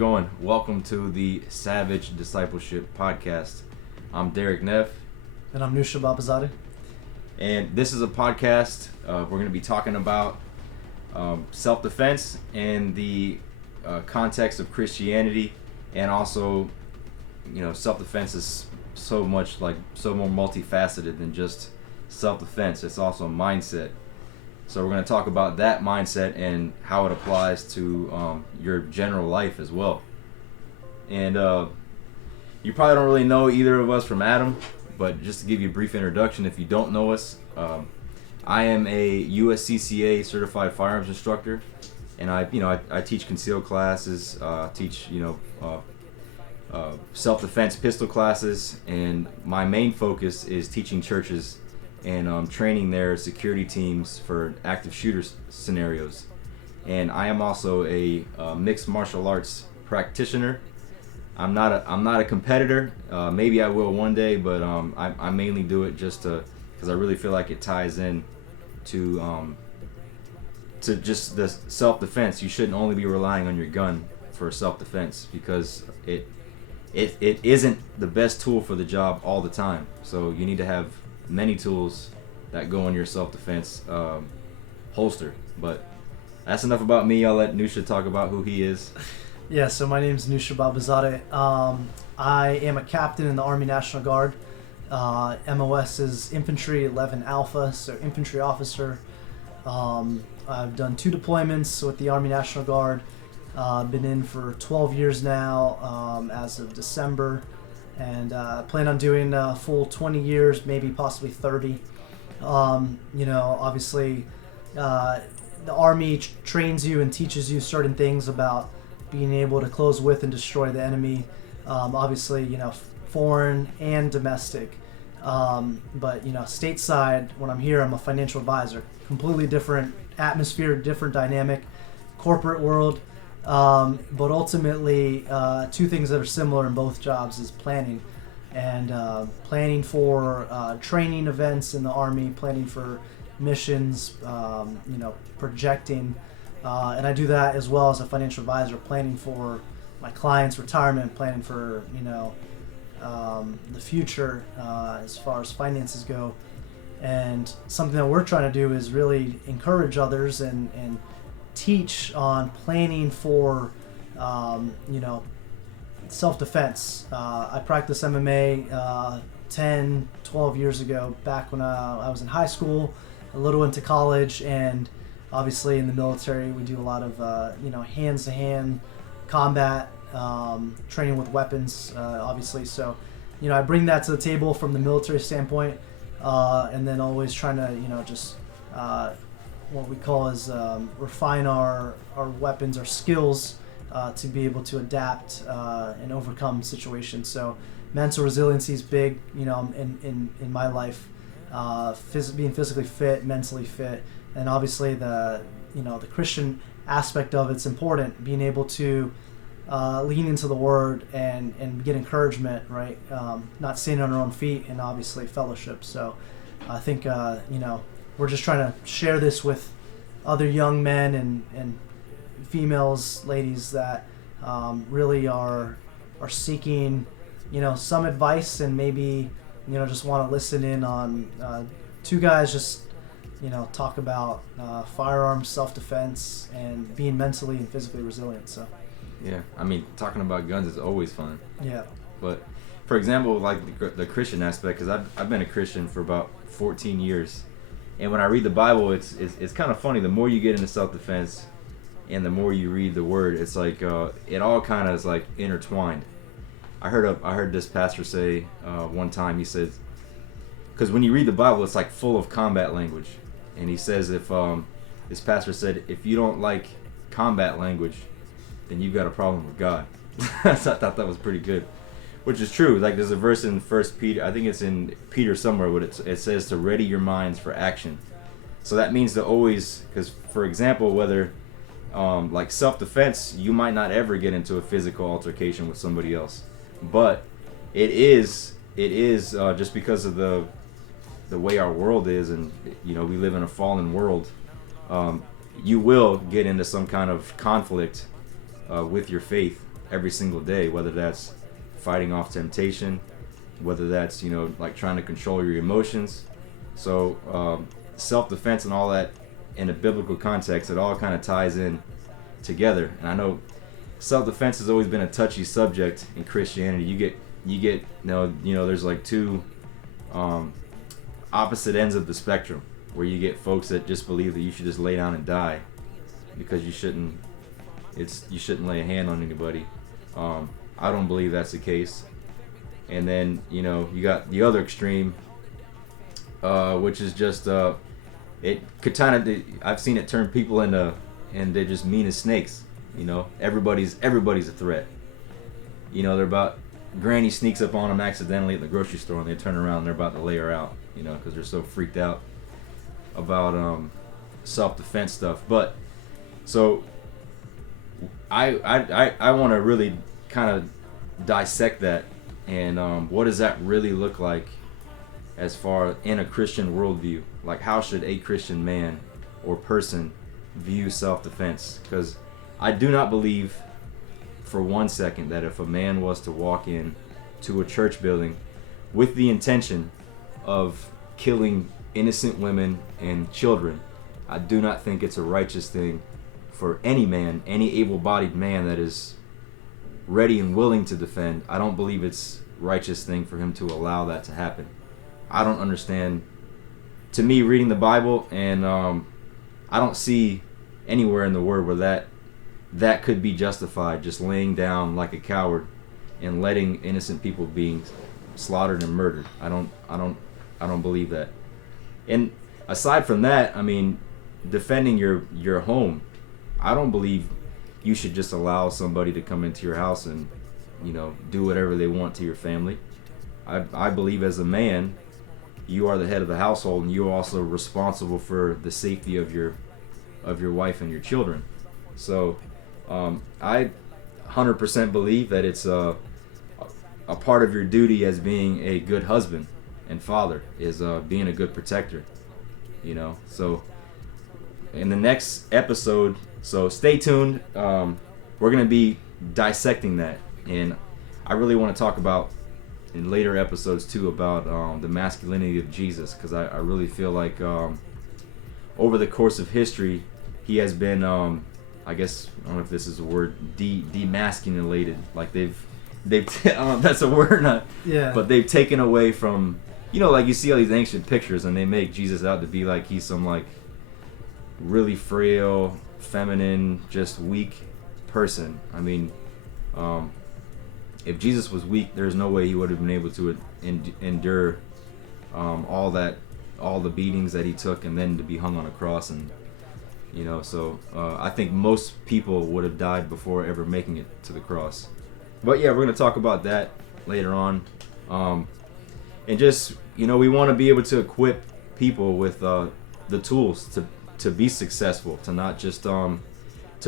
going? Welcome to the Savage Discipleship Podcast. I'm Derek Neff. And I'm Nusha Babazadeh. And this is a podcast. We're going to be talking about self-defense and the context of Christianity. And also, self-defense is so more multifaceted than just self-defense. It's also a mindset. So we're going to talk about that mindset and how it applies to your general life as well. And you probably don't really know either of us from Adam, but just to give you a brief introduction, if you don't know us, I am a USCCA certified firearms instructor, and I teach concealed classes, teach self-defense pistol classes, and my main focus is teaching churches and training their security teams for active shooter scenarios. And I am also a mixed martial arts practitioner. I'm not a competitor. Maybe I will one day, but I mainly do it just because I really feel like it ties in to just the self-defense. You shouldn't only be relying on your gun for self-defense, because it isn't the best tool for the job all the time. So you need to have many tools that go in your self-defense holster. But that's enough about me. I'll let Nusha talk about who he is. Yeah, so my name is Nusha Babazadeh. I am a captain in the Army National Guard. MOS is Infantry 11 Alpha, so infantry officer. I've done 2 deployments with the Army National Guard. Been in for 12 years now as of December. And plan on doing a full 20 years, maybe possibly 30. Obviously, the Army trains you and teaches you certain things about being able to close with and destroy the enemy. Obviously, foreign and domestic. But stateside, when I'm here, I'm a financial advisor. Completely different atmosphere, different dynamic, corporate world. But ultimately, 2 things that are similar in both jobs is planning, and planning for training events in the Army, planning for missions, projecting, and I do that as well as a financial advisor, planning for my clients' retirement, planning for the future as far as finances go. And something that we're trying to do is really encourage others and teach on planning for self-defense. I practiced MMA 10-12 years ago, back when I was in high school, a little into college, and obviously in the military we do a lot of hands-to-hand combat, training with weapons, obviously. So I bring that to the table from the military standpoint, and then always trying to just what we call is refine our weapons, our skills, to be able to adapt and overcome situations. So mental resiliency is big, in my life. Being physically fit, mentally fit, and obviously the Christian aspect of it's important. Being able to lean into the Word and get encouragement, right? Not standing on our own feet, and obviously fellowship. So I think we're just trying to share this with other young men and females, ladies that really are seeking, some advice, and maybe, just want to listen in on 2 guys just, talk about firearms, self-defense, and being mentally and physically resilient. So. Yeah, talking about guns is always fun. Yeah. But, for example, like the Christian aspect, because I've been a Christian for about 14 years. And when I read the Bible, it's kind of funny. The more you get into self-defense and the more you read the Word, it's like it all kind of is like intertwined. I heard this pastor say one time, he says, because when you read the Bible, it's like full of combat language. And he says this pastor said, if you don't like combat language, then you've got a problem with God. I thought that was pretty good. Which is true. Like, there's a verse in 1 Peter, I think it's in Peter somewhere, but it says to ready your minds for action. So that means to always, because for example, whether like self-defense, you might not ever get into a physical altercation with somebody else, but it is just because of the way our world is, and we live in a fallen world. You will get into some kind of conflict with your faith, every single day, whether that's fighting off temptation, whether that's, like trying to control your emotions. So self-defense and all that in a biblical context, it all kind of ties in together. And I know self-defense has always been a touchy subject in Christianity. You get there's like two opposite ends of the spectrum, where you get folks that just believe that you should just lay down and die because you shouldn't lay a hand on anybody. I don't believe that's the case. And then you got the other extreme, which is just it could I've seen it turn people into, and they're just mean as snakes. Everybody's a threat. They're about, Granny sneaks up on them accidentally at the grocery store, and they turn around and they're about to lay her out, because they're so freaked out about self-defense stuff. But so I want to really kind of dissect that, and what does that really look like as far in a Christian worldview? Like, how should a Christian man or person view self-defense? Because I do not believe for 1 second that if a man was to walk in to a church building with the intention of killing innocent women and children, I do not think it's a righteous thing for any man, any able-bodied man that is ready and willing to defend. I don't believe it's a righteous thing for him to allow that to happen. I don't understand. To me, reading the Bible, and I don't see anywhere in the Word where that could be justified, just laying down like a coward and letting innocent people being slaughtered and murdered. I don't believe that. And aside from that, I mean, defending your home, I don't believe you should just allow somebody to come into your house and do whatever they want to your family. I believe as a man, you are the head of the household, and you're also responsible for the safety of your wife and your children. So I 100% believe that it's a part of your duty as being a good husband and father is being a good protector. So in the next episode, so stay tuned. We're gonna be dissecting that, and I really want to talk about in later episodes too about the masculinity of Jesus, because I really feel like over the course of history he has been I guess, I don't know if this is a word, demasculinated. Like they've that's a word, not, yeah, but they've taken away from, like you see all these ancient pictures and they make Jesus out to be like he's some like really frail, feminine, just weak person. I mean, if Jesus was weak, there's no way he would have been able to endure all the beatings that he took, and then to be hung on a cross. And so I think most people would have died before ever making it to the cross. But yeah, we're going to talk about that later on. And just, we want to be able to equip people with the tools to be successful, to not just to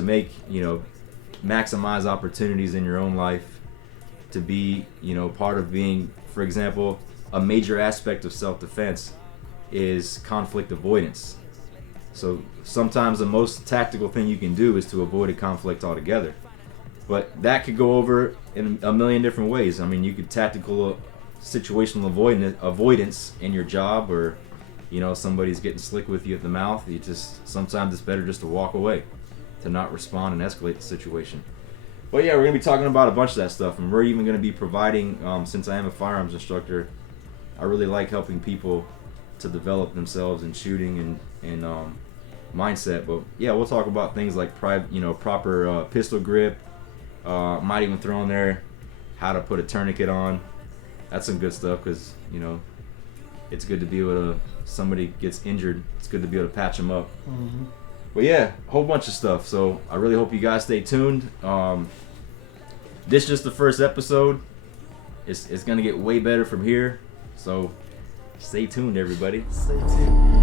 make, maximize opportunities in your own life, to be, part of being, for example, a major aspect of self-defense is conflict avoidance. So sometimes the most tactical thing you can do is to avoid a conflict altogether. But that could go over in a million different ways. I mean, you could tactical situational avoidance in your job, or somebody's getting slick with you at the mouth. Sometimes it's better just to walk away, to not respond and escalate the situation. But yeah, we're going to be talking about a bunch of that stuff, and we're even going to be providing, since I am a firearms instructor, I really like helping people to develop themselves in shooting and mindset. But yeah, we'll talk about things like proper pistol grip. Might even throw in there how to put a tourniquet on. That's some good stuff, because it's good to be able to, somebody gets injured, it's good to be able to patch them up. Mm-hmm. But yeah, a whole bunch of stuff. So I really hope you guys stay tuned. This is just the first episode. It's gonna get way better from here. So stay tuned, everybody. Stay tuned.